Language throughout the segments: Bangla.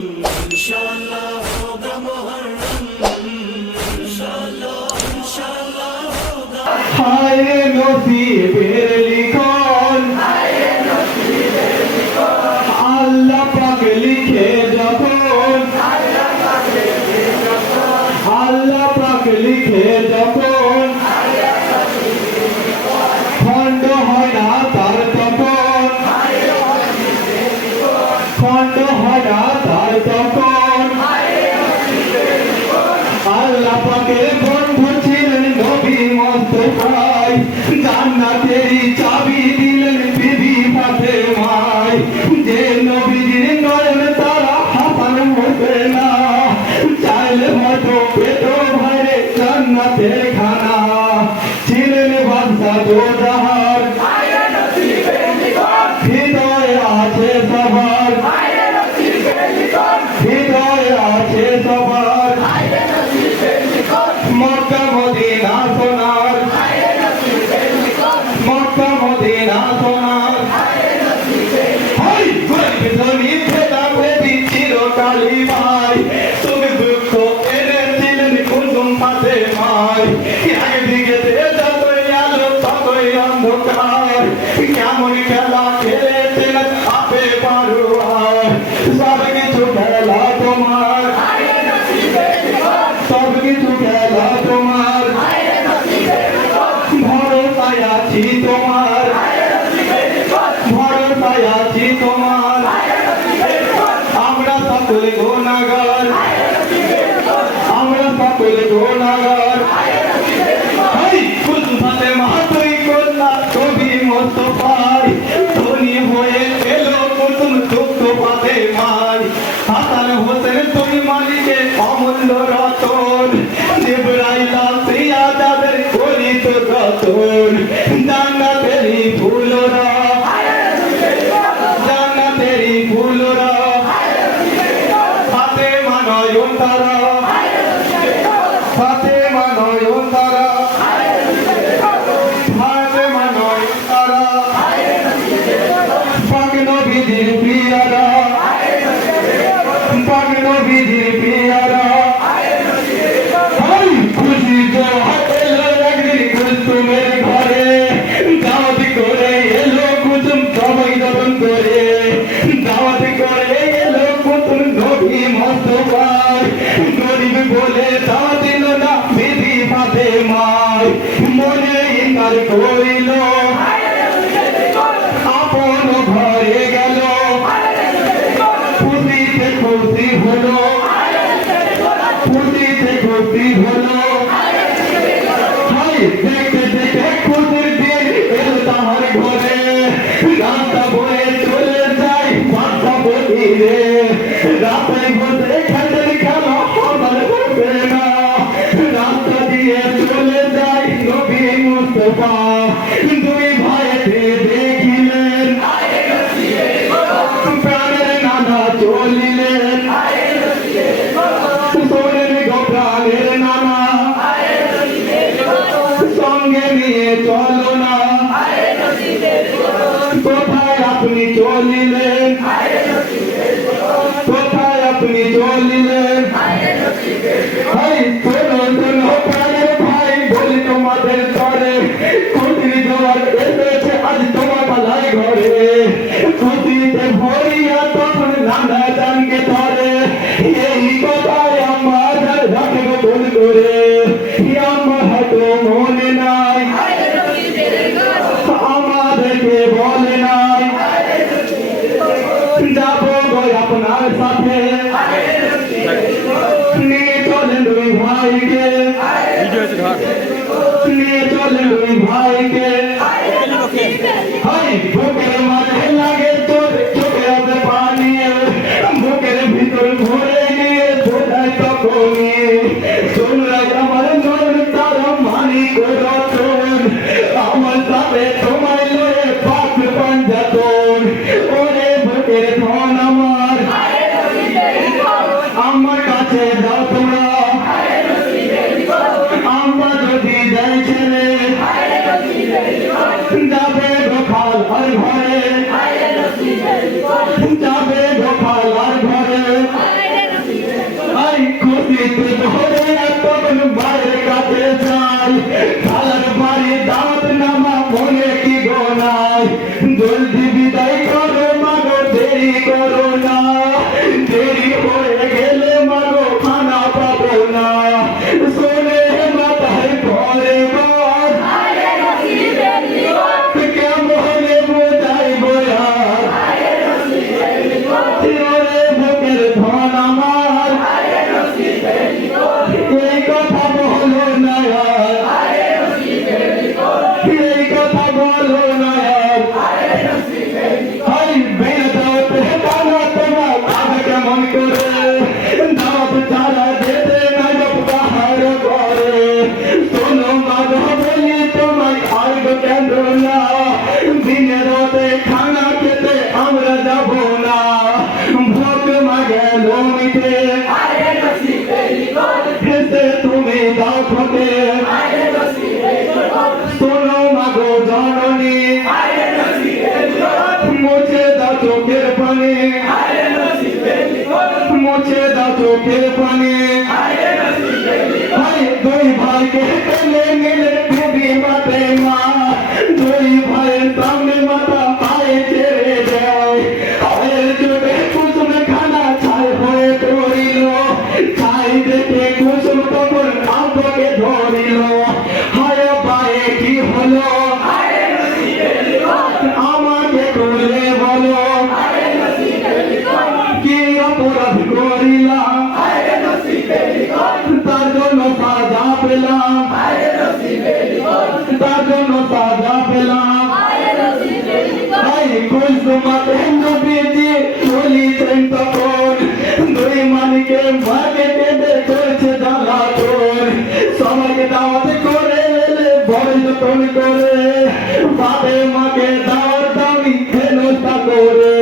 इंशाअल्लाह होगा मुहर्रम, इंशाअल्लाह इंशाअल्लाह होगा। हाय नसीबेर लिखन, আল্লাহ পাক লিখে যখন, আল্লাহ পাক লিখে যখন খণ্ড হয় না তার তখন, খণ্ড হয় না তার তখন। আল্লাহ পাকের বন্ধু ছিলেন নবী মুস্তাফায়, জান্নাতেরই চাবি দিলেন বিবি ফাতেমায়। যে নবীজির নয়ন তারা হাসান হোসেনা, চাইলে হয়তো পেত ভাইরে জান্নাতের খানা। ছিলেন বাদশা দোজাহার, হৃদয়ে আছে সবার, হৃদয়ে আছে সবার। মক্কা মদিনা সোনার, মক্কা মদিনা সোনার। হাই গরিব ধনী ভেদা ভেদি চিরকালই ভাই, তুমি দুঃখ এনেছিলেন কুসুম ফাতেমায়। একদিকে যতই আলো ততই অন্ধকার, কেমন খেলা খেলেছিলেন আপে পারুয়ার। সব কিছু খেলা তোমার, সব কিছু খেলা তোমার, ভরসায় আছি তোমার, ভরসায় আছি তোমার। আমরা সকল গুনাহগার, আমরা সকল গুনাহগার। হাই কুসুম ফাতেমা তুই কন্যা কবি মুস্তাফায়, ধনী হয়ে এলো কুসুম দুঃখ ফাতেমায়। হাসান হোসেন তুই মালিকে অমূল্য রতন, জিবরাইল আসিয়া যাদের করিত রতন। জান্নাতেরই ফুলরা, জান্নাতেরই ফুলরা, ফাতেমা নয়ন তারা, ফাতেমা নয়ন তারা, ফাতেমা নয়ন তারা। পাক নবীজির প্রিয়ারা, পাক নবীজির প্রিয়ারা। হাই খুশি জোহার এলো একদিন কুসুমের ঘরে, দাওয়াত করে এলো কুসুম সবাই যতন করে। দাওয়াত করে এলো কুসুম নবী মুস্তাফায়, গরিব বলে দাওয়াত দিল না বিবি ফাতেমায়। মনে ইনকার করিল, আপন ঘরে গেল, খুশিতে খুশি হলো, খুশিতে খুশি হলো। হাই দেখতে দেখতে খুশির দিন এলো তাহার ঘরে, রাস্তা বয়ে চলে যায় বাদশা বলিরে। রাতে বসে খেলেন খেলা আমার হবে না, রাস্তা দিয়ে চলে যায় নবী মুস্তাফা। দুই ভাইকে দেখিলেন, প্রাণের নানা চলিলেন, শোনেন গো প্রাণের নানা, সঙ্গে নিয়ে চলো না। কোথায় আপনি চলিলেন, কোথায় আপনি চলিলেন? হাই শোনো শোনো প্রাণের ভাই, বলি তোমাদের তরে, খুশির জোয়ার এসেছে আজ তোমার পালাই ঘরে। খুশিতে ভরিয়া তখন নানা জানকে ধরে, এই কথায় আমার রাখবো ভুল করে। আমার হয়তো মনে নাই, আমাদেরকে বলে নাই, যাবো গো আপনার সাথে। নিয়ে চলেন দুই ভাইকে, নিয়ে চলেন দুই ভাইকে। হাই বুকের মাঝে লাগে তোর চোখে আছে পানি, বুকের ভিতর ঘুরে গিয়ে বোঝায় তখনই। তোমরা আমার নয়ন তারা মানিক রতন, আমার সাথে তোমায় লয়ে পাক পাঞ্জাতন। ওরে বুকের ধন আমার, আমার কাছে যাও তোমরা। আমরা যদি যাই ছেড়ে, যাবে গোখাল আর ঘরে। বাড়িতে হেসে তুমি দাও ঠোঁটে শোনো মাগো জননী মুছে দাও চোখের পানি মুছে দাও চোখের পানি ভাই দুই ভাইকে পেলে মিলে খুবই মাঠে মা দুই ভাইয়ের সামনে মাথা পায়ে ছেড়ে দেয় পায়ের জোরে কুসুম খানা ছাই হয়ে ধরিল ছাই দেখে কুসুম তখন আমাকে ধরিল হায় পায়ে কি হলো আমাকে তুলে বলো কি অপরাধ করিলাম তার জন্য সাজা পেলাম তার জন্য সাজা পেলাম ভাই কুসুমাতে নবীজি চলিতেন তখন দুই মানিকে ভাগে কেঁদে করছে জ্বালা তোর সবাইকে দাওয়াত করে এলে বড় যতন করে বাপে মাকে দাওয়াত দামি হেনস্থা করে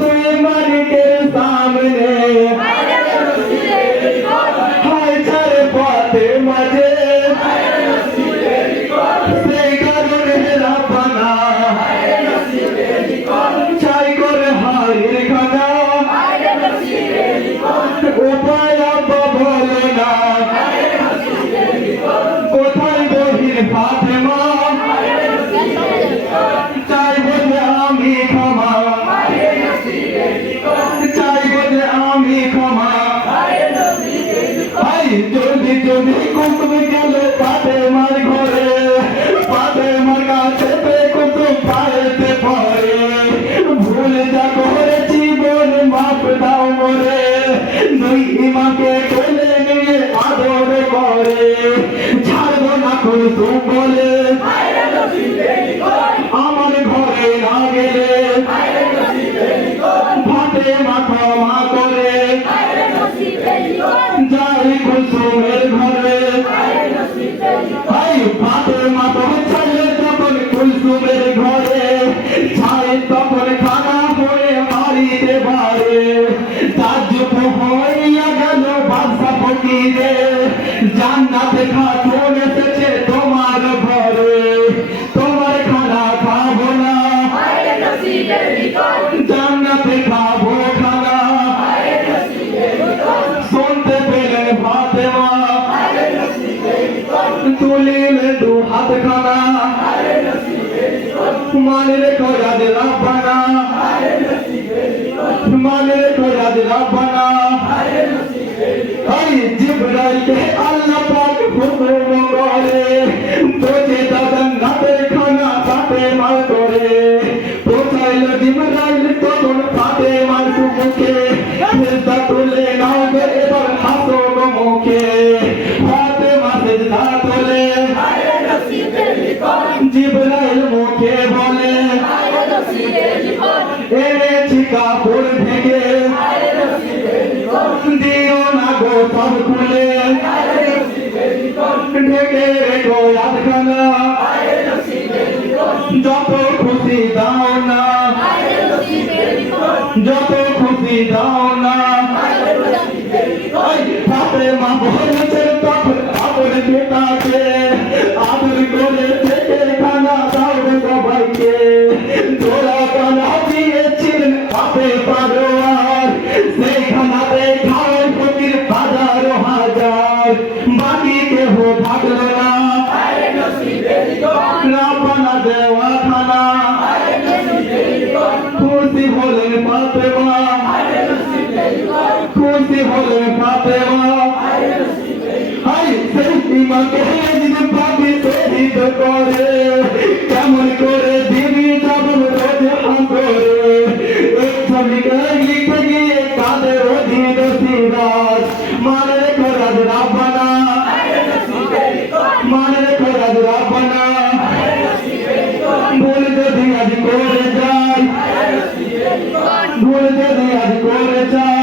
দুই মানিকের সামনে হায় ছাড়ে পথে মাঝে সেই কারণে রাপানা চাই করে হায়ের খানা উপায় আব্বা বলে না কোথায় বহির ফাতেমা চাইব যে আমি ক্ষমা চাইব যে আমি ক্ষমা ভাই জলদি জলদি কুসুম গেল ফাতেমার ঘরে ফাতেমার কাছে কুসুম পায়েতে পড়ে ভুল যা করেছি বল মাফ দাও মরে দুই ইমাকে কোলে নিয়ে আদর করে ছাড়বো না কুসুম বলে আমার ঘরে না গেলে ফাতেমা ক্ষমা করে যাই কুসুমের ঘরে ভাই ফাতেমা তো ছাড়লে তখন কুসুমের ঘরে ছাই তখন খানা হয়ে বাড়িতে বাড়ে তাজ্জুব হইয়া গেল বাদশা ফকিরে জান্নাতে খাতুন এসেছে তোমার ঘরে তোমার খানা খাবো না জান্নাতে খাবো খানা শুনতে পেলেন ফাতেমা তুলিলে দু হাত খানা মানে রেখো রাজ রাব্বানা মানে রেখো রাজ রাব্বানা এই জিবরাইলকে আল্লাহ পাক হুকুম করে তোকে জান্নাতে খানা ফাতেমা করে পৌঁছাইল জিবরাইল তখন ফাতেমার মুখে সেজদা তুলে নাও গো এবার হাসো গো মুখে ফাতেমা সেজদা তুলে জিবরাইল মুখে বলে এনেছি কাপড় ঢেকে দিও না গো সব খুলে ঢেকে রেখো আধখানা যত খুশি দাও না যত খুশি দাও না ফাতেমা বলেছে তখন আপন বেটাকে আদর করে থেকে খানা দাও সবাইকে তোরা খানা দিয়েছিলেন আপে পারোয়ার সেই খানাতে খাওয়ার ফকির হাজার হাজার বাকি কেহ থাকলো না রাব্বানা দেওয়া খানা খুশি হলেন ফাতেমা খুশি হলেন ফাতেমা হাই সেই ইমাকে যদি পাবি শহীদ করে কেমন করে দিবি যাবন রোজ হাসরে এক ছবিকায় লিখে গিয়ে কাদের অধীন সিরাজ মানে রেখো রাজ রাব্বানা মানে রেখো রাজ রাব্বানা ভুল যদি আজ করে যাই ভুল যদি আজ করে যাই